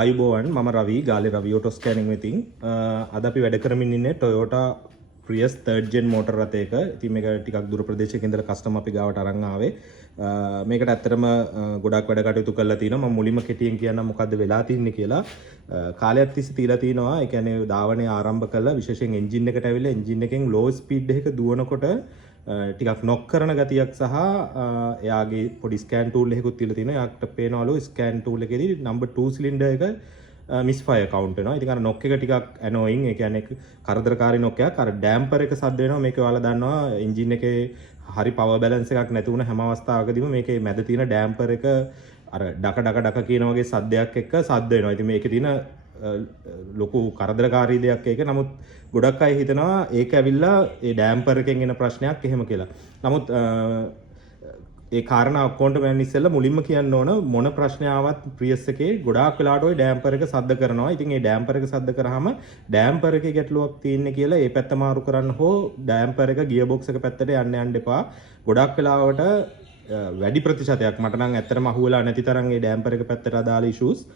අයිබෝවන් මම රවි ගාලේ රවි auto scanning වෙතින් අද අපි වැඩ කරමින් ඉන්නේ Toyota Prius 3rd gen motor රථයක. ඉතින් මේක ටිකක් දුර ප්‍රදේශයක ඉඳලා කස්ටමර් අපි ගාවට අරන් ආවේ. මේකට ඇත්තටම ගොඩක් වැඩ කටයුතු කරලා තිනවා. මම මුලින්ම කෙටියෙන් කියන්නම් මොකද්ද වෙලා තින්නේ කියලා. කාලයක් තිස්සේ තියලා තිනවා. ඒ කියන්නේ ධාවනය ආරම්භ කළා විශේෂයෙන් එන්ජින් එකට ඇවිල්ලා එන්ජින් එකෙන් low speed එකක දුවනකොට ටිකක් නොක් කරන ගතියක් සහ එයාගේ පොඩි ස්කෑන් ටූල් එකකුත් තියලා තිනවා. එයාට පේනවලු ස්කෑන් ටූල් එකේදී නම්බර් 2 සිලින්ඩර් එක මිස් ෆයර් කවුන්ට් වෙනවා. ඉතින් අර නොක් එක ටිකක් ඇනෝයින්. ඒ කියන්නේ කරදරකාරී නොක් එකක්. අර ඩැම්පර් එක සද්ද වෙනවා. මේක ඔයාලා දන්නවා එන්ජින් එකේ හරි පවර් බැලන්ස් එකක් නැති වුණ හැම අවස්ථාවකදීම මේකේ මැද තියෙන ඩැම්පර් එක අර ඩක කියන වගේ සද්දයක් එක්ක සද්ද වෙනවා. ඉතින් මේකේ තියෙන ලොකු කරදරකාරී දෙයක් ඒක. නමුත් ගොඩක් අය හිතනවා ඒක ඇවිල්ලා ඒ ඩැම්පර් එකෙන් එන ප්‍රශ්නයක් එහෙම කියලා. නමුත් ඒ කාරණා ඔක්කොන්ට මම ඉස්සෙල්ලා මුලින්ම කියන්න ඕන මොන ප්‍රශ්නාවක් Prius එකේ ගොඩාක් වෙලාවට ওই ඩැම්පර් එක සද්ද කරනවා. ඉතින් ඒ ඩැම්පර් එක සද්ද කරාම ඩැම්පර් එකේ ගැටලුවක් තියෙන්නේ කියලා ඒ පැත්ත මාරු කරන්න හෝ ඩැම්පර් එක ගියර් බොක්ස් එක පැත්තට යන්න එපා. ගොඩක් වෙලාවට වැඩි ප්‍රතිශතයක් මට නම් ඇත්තටම අහුවෙලා නැති තරම් ඒ ඩැම්පර් එක පැත්තට අදාළ ඉෂුස්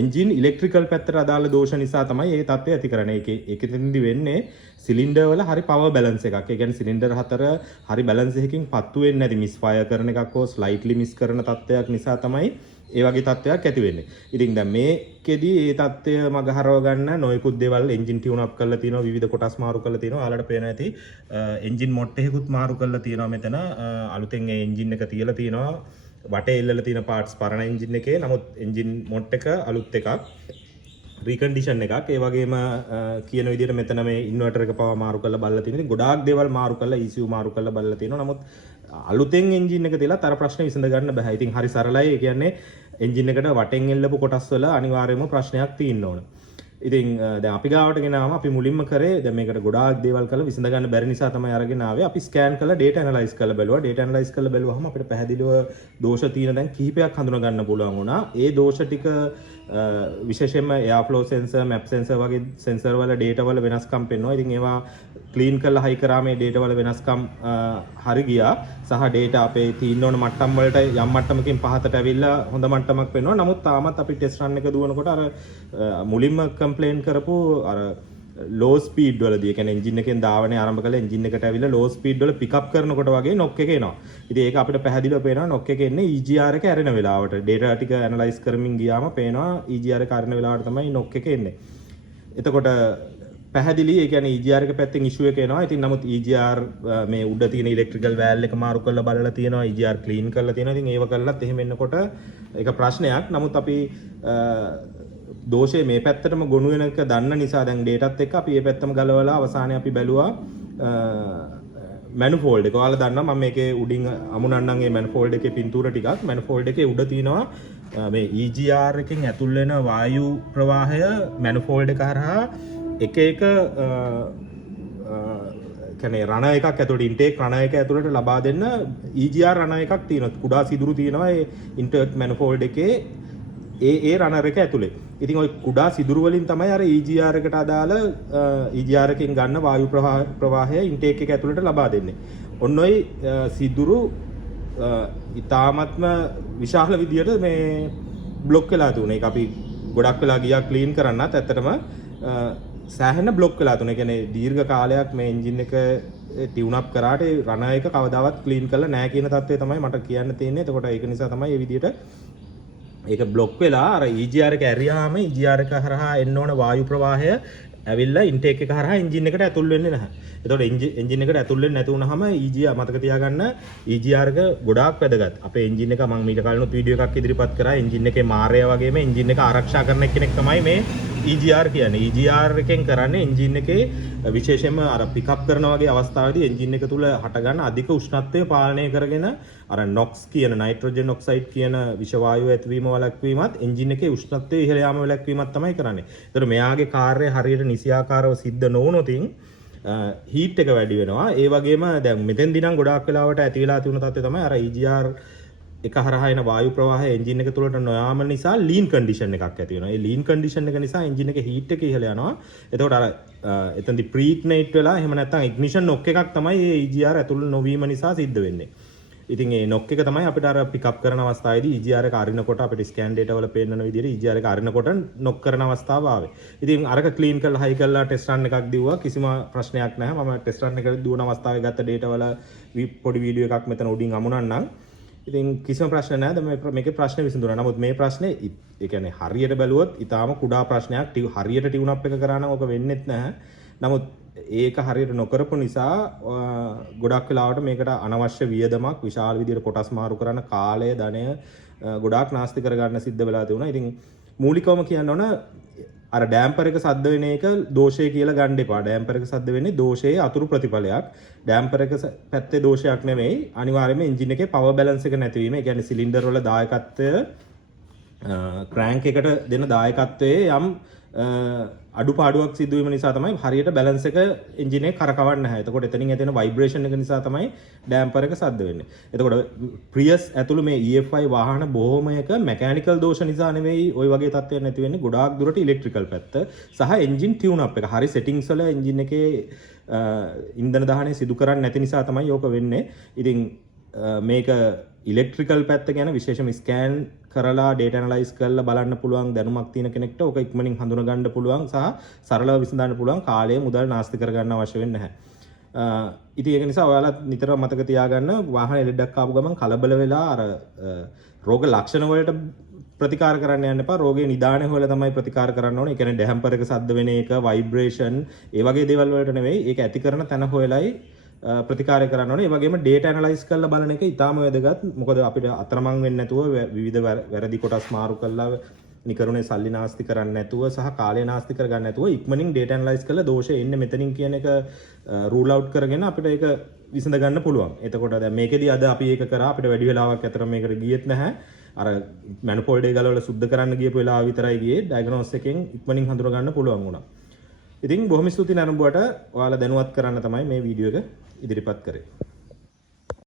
එන්ජින් ඉලෙක්ට්‍රිකල් පැත්තට අදාළ දෝෂ නිසා තමයි මේ තත්ත්වය ඇති කරන්නේ. ඒකෙන්දි වෙන්නේ සිලින්ඩර් වල හරි පවර් බැලන්ස් එකක්. ඒ කියන්නේ සිලින්ඩර් හතර හරි බැලන්ස් එකකින් පත්තු වෙන්නේ නැති මිස් ෆයර් කරන එකක් හෝ ස්ලයිට්ලි මිස් කරන තත්ත්වයක් නිසා තමයි ඒ වගේ තත්ත්වයක් ඇති වෙන්නේ. ඉතින් දැන් මේකෙදි මේ තත්ත්වය මගහරව ගන්න නොයෙකුත් දේවල් එන්ජින් ටියුන් අප් කරලා තියෙනවා, විවිධ කොටස් මාරු කරලා තියෙනවා. ඔයාලට පේනවා ඇති එන්ජින් මොට් එකකුත් මාරු කරලා තියෙනවා මෙතන. අලුතෙන් ඒ එන්ජින් එක තියලා තියෙනවා. වටේ එල්ලලා තියෙන පාර්ට්ස් පරණ එන්ජින් එකේ. නමුත් එන්ජින් මොඩ් එක අලුත් එකක්. රීකන්ඩිෂන් එකක්. ඒ වගේම කියන විදිහට මෙතන මේ ඉන්වර්ටර් එක පවා මාරු කරලා බලලා තියෙනවා. ඉතින් ගොඩාක් දේවල් මාරු කරලා ECU මාරු කරලා බලලා තියෙනවා. නමුත් අලුතෙන් එන්ජින් එක තියලා තර ප්‍රශ්න විසඳ ගන්න බෑ. ඉතින් හරි සරලයි. ඒ කියන්නේ එන්ජින් එකට වටෙන් එල්ලපු කොටස් වල අනිවාර්යයෙන්ම ප්‍රශ්නයක් තියෙන්න ඕන. ඉතින් දැන් අපි ගාවට ගෙනාවම අපි මුලින්ම කරේ දැන් මේකට ගොඩාක් දේවල් කරලා විසඳ ගන්න බැරි නිසා තමයි අරගෙන ආවේ. අපි ස්කෑන් කරලා data analyze කරලා බැලුවා. data analyze කරලා බැලුවාම අපිට පැහැදිලිව දෝෂ තියෙන දැන් කිහිපයක් හඳුනා ගන්න පුළුවන් වුණා. ඒ දෝෂ ටික විශේෂයෙන්ම air flow sensor, map sensor වගේ sensor වල data වල වෙනස්කම් පෙන්වනවා. ඉතින් ඒවා clean කරලා high කරාම මේ data වල වෙනස්කම් හරි ගියා. සහ data අපේ තියෙන ඕන මට්ටම් වලට යම් මට්ටමකින් පහතට ඇවිල්ලා හොඳ මට්ටමක් වෙනවා. නමුත් තාමත් අපි ටෙස්ට් රන් එක දුවනකොට අර මුලින්ම කම්ප්ලේන් කරපු අර low speed වලදී, ඒ කියන්නේ එන්ජින් එකෙන් ධාවනය ආරම්භ කරලා එන්ජින් එකට ඇවිල්ලා low speed වල pick up කරනකොට වගේ knock එක එනවා. ඉතින් ඒක අපිට පැහැදිලිව පේනවා knock එක එන්නේ EGR එක ඇරෙන වෙලාවට. data ටික analyze කරමින් ගියාම පේනවා EGR එක ඇරෙන වෙලාවට තමයි knock එක එන්නේ. එතකොට පැහැදිලි, ඒ කියන්නේ EGR එක පැත්තෙන් issue එක එනවා. ඉතින් නමුත් EGR මේ උඩ තියෙන electrical valve එක මාරු කරලා බලලා තියෙනවා. EGR clean කරලා තියෙනවා. ඉතින් ඒව කළත් එහෙම එන්නකොට ඒක ප්‍රශ්නයක්. නමුත් අපි දෝෂේ මේ පැත්තටම ගොනු වෙන එක දන්න නිසා දැන් ඩේටාත් එක්ක අපි මේ පැත්තම ගලවලා අවසානයේ අපි බැලුවා මැනුෆෝල්ඩ් එක. ඔයාලා දන්නවා මම මේකේ උඩින් අමුණන්නම් මේ මැනුෆෝල්ඩ් එකේ පින්තූර ටිකක්. මැනුෆෝල්ඩ් එකේ උඩ තියෙනවා මේ EGR එකෙන් ඇතුල් වෙන වායු ප්‍රවාහය මැනුෆෝල්ඩ් එක හරහා එක එක කියන්නේ රණ එකක් ඇතුළට ඉන්ටේක් රණ එක ඇතුළට ලබා දෙන්න EGR රණ එකක් තියෙනවා. කුඩා සිදුරු තියෙනවා ඒ ඉන්ටේක් මැනුෆෝල්ඩ් එකේ ඒ රනර් එක ඇතුලේ. ඉතින් ওই කුඩා සිදුරු වලින් තමයි අර EGR එකට අදාළ EGR එකෙන් ගන්න වායු ප්‍රවාහය ඉන්ටේක් එක ඇතුළට ලබා දෙන්නේ. ඔන්න ඔය සිදුරු ඉතාමත්ම විශාල විදියට මේ බ්ලොක් වෙලා තුනේ. ඒක අපි ගොඩක් වෙලා ගියා ක්ලීන් කරන්නත් ඇත්තටම සෑහෙන බ්ලොක් වෙලා තුනේ. ඒ කියන්නේ දීර්ඝ කාලයක් මේ එන්ජින් එක ටියුන් අප් කරාට ඒ රනර් එක කවදාවත් ක්ලීන් කරලා නැහැ කියන තත්ත්වය තමයි මට කියන්න තියෙන්නේ. එතකොට ඒක නිසා තමයි මේ විදියට ඒක බ්ලොක් වෙලා අර EGR එක ඇරියාම EGR එක හරහා එන්න ඕන වායු ප්‍රවාහය ඇවිල්ලා ඉන්ටේක් එක හරහා එන්ජින් එකට ඇතුල් වෙන්නේ නැහැ. එතකොට එන්ජින් එකට ඇතුල් වෙන්නේ නැති වුනහම EGR මතක තියාගන්න EGR එක ගොඩාක් වැදගත්. අපේ එන්ජින් එක මම මීට කලිනුත් වීඩියෝ එකක් ඉදිරිපත් කරා. එන්ජින් එකේ මාරය වගේම එන්ජින් එක ආරක්ෂා කරන කෙනෙක් තමයි මේ EGR කියන්නේ. EGR එකෙන් කරන්නේ එන්ජින් එකේ විශේෂයෙන්ම අර පිකප් කරන වගේ අවස්ථාවේදී එන්ජින් එක තුල හටගන්න අධික උෂ්ණත්වය පාලනය කරගෙන අර NOx කියන නයිට්‍රෝජන් ඔක්සයිඩ් කියන විෂ වායුව ඇතිවීම වළක්වීමත් එන්ජින් එකේ උෂ්ණත්වය ඉහළ යාම වළක්වීමත් තමයි කරන්නේ. ඒතර මෙයාගේ කාර්යය හරියට නිසියාකාරව සිද්ධ නොවුනොතින් හීට් එක වැඩි වෙනවා. ඒ වගේම දැන් මෙතෙන්දී නම් ගොඩාක් වෙලාවට ඇති වෙලා තියුණු තත්ත්වය තමයි අර EGR එක හරහා එන වායු ප්‍රවාහය එන්ජින් එක තුළට නොයාම නිසා ලීන් කන්ඩිෂන් එකක් ඇති වෙනවා. ඒ ලීන් කන්ඩිෂන් එක නිසා එන්ජින් එකේ හීට් එක ඉහළ යනවා. එතකොට අර එතනදී ප්‍රීග්නයිට් වෙලා එහෙම නැත්නම් ඉග්නිෂන් නොක් එකක් තමයි මේ EGR ඇතුළු නොවීම නිසා සිද්ධ වෙන්නේ. ඉතින් ඒ නොක් එක තමයි අපිට අර පිකප් කරන අවස්ථාවේදී EGR එක අරිනකොට අපිට ස්කෑන් ඩේටා වල පේන්නන විදිහට EGR එක අරිනකොට නොක් කරන අවස්ථාව ආවේ. ඉතින් අරක ක්ලීන් කරලා හයි කරලා ටෙස්ට් රන් එකක් දිව්වා කිසිම ප්‍රශ්නයක් නැහැ. මම ටෙස්ට් රන් එක දුවන අවස්ථාවේ ගත්ත ඩේටා වල පොඩි වීඩියෝ එකක් මෙතන උඩින් අමුණන්නම්. ඉතින් කිසිම ප්‍රශ්න නැහැ. දැන් මේකේ ප්‍රශ්නේ විසඳුණා. නමුත් මේ ප්‍රශ්නේ ඒ කියන්නේ හරියට බැලුවොත් ඊටාම කුඩා ප්‍රශ්නයක්. හරියට ටියුන් අප් එක කරා නම් ඔක වෙන්නේත් නැහැ. නමුත් ඒක හරියට නොකරපු නිසා ගොඩක් වෙලාවට මේකට අනවශ්‍ය වියදමක් විශාල විදියට කොටස් මාරු කරන කාලය ධනය ගොඩාක් නාස්ති කරගන්න සිද්ධ වෙලා තිබුණා. ඉතින් මූලිකවම කියන්න ඕන අර ඩෑම්පර් එක සද්ද වෙන එක දෝෂය කියලා ගන්න එපා. ඩෑම්පර් එක සද්ද වෙන්නේ දෝෂයේ අතුරු ප්‍රතිඵලයක්. ඩෑම්පර් එක පැත්තේ දෝෂයක් නෙමෙයි. අනිවාර්යයෙන්ම එන්ජින් එකේ පවර් බැලන්ස් එක නැතිවීම. ඒ කියන්නේ සිලින්ඩර් වල දායකත්වය ක්‍රෑන්ක් එකට දෙන දායකත්වයේ යම් අඩුපාඩුවක් සිදු වීම නිසා තමයි හරියට බැලන්ස් එක එන්ජින් එක කරකවන්නේ නැහැ. එතකොට එතනින් ඇතිවෙන ভাইබ්‍රේෂන් එක නිසා තමයි ඩෑම්පර් එක සද්ද වෙන්නේ. එතකොට ප්‍රියස් ඇතුළු මේ EFI වාහන බොහොමයක මැකැනිකල් දෝෂ නිසා නෙවෙයි ওই වගේ තත්ත්වයක් නැති වෙන්නේ. ගොඩාක් දුරට ඉලෙක්ට්‍රිකල් පැත්ත සහ එන්ජින් ටියුන් අප් එක. හරි සෙටින්ග්ස් වල එන්ජින් එකේ ඉන්ධන දහනය සිදු කරන්නේ නැති නිසා තමයි ඕක වෙන්නේ. ඉතින් මේක ඉලෙක්ට්‍රිකල් පැත්ත ගැන විශේෂම ස්කෑන් කරලා ඩේටා ඇනලයිස් කරලා බලන්න පුළුවන් දැනුමක් තියෙන කෙනෙක්ට ඕක ඉක්මනින් හඳුනා ගන්න පුළුවන් සහ සරලව විසඳන්න පුළුවන් කාලය මුදල් නාස්ති කරගන්න අවශ්‍ය වෙන්නේ නැහැ. ඉතින් ඒක නිසා ඔයාලා නිතරම මතක තියාගන්න වාහනේ ලෙඩක් ආපු ගමන් කලබල වෙලා අර රෝග ලක්ෂණ වලට ප්‍රතිකාර කරන්න යන්න එපා. රෝගේ නිදාණය හොයලා තමයි ප්‍රතිකාර කරන්න ඕනේ. ඒ කියන්නේ ඩැම්පර් එක සද්ද වෙන එක, ভাইබ්‍රේෂන්, ඒ වගේ දේවල් වලට නෙවෙයි. ඒක ඇති කරන තැන හොයලයි ප්‍රතිකාරය කරන්න ඕනේ. ඒ වගේම ඩේටා ඇනලයිස් කරලා බලන එක ඉතාම වැදගත්. මොකද අපිට අතරමං වෙන්නේ නැතුව විවිධ වැරදි කොටස් මාරු කරලා නිකරුණේ සල්ලි නාස්ති කරන්නේ නැතුව සහ කාලය නාස්ති කරගන්න නැතුව ඉක්මනින් ඩේටා ඇනලයිස් කරලා දෝෂය එන්නේ මෙතනින් කියන එක රූල් අවුට් කරගෙන අපිට ඒක විසඳ ගන්න පුළුවන්. එතකොට දැන් මේකෙදි අද අපි ඒක කරා අපිට වැඩි වෙලාවක් අතර මේකට ගියෙත් නැහැ. අර මැනිෆෝල්ඩ් එක ගලවලා සුද්ධ කරන්න ගියපු වෙලාව විතරයි ගියේ. ඩයග්නොස් එකෙන් ඉක්මනින් හඳුනා ගන්න පුළුවන් වුණා. ඉතින් බොහොම ස්තුතියි නරඹුවට. ඔයාලා දැනුවත් කරන්න තමයි මේ වීඩියෝ එක ඉදිරිපත් කරේ.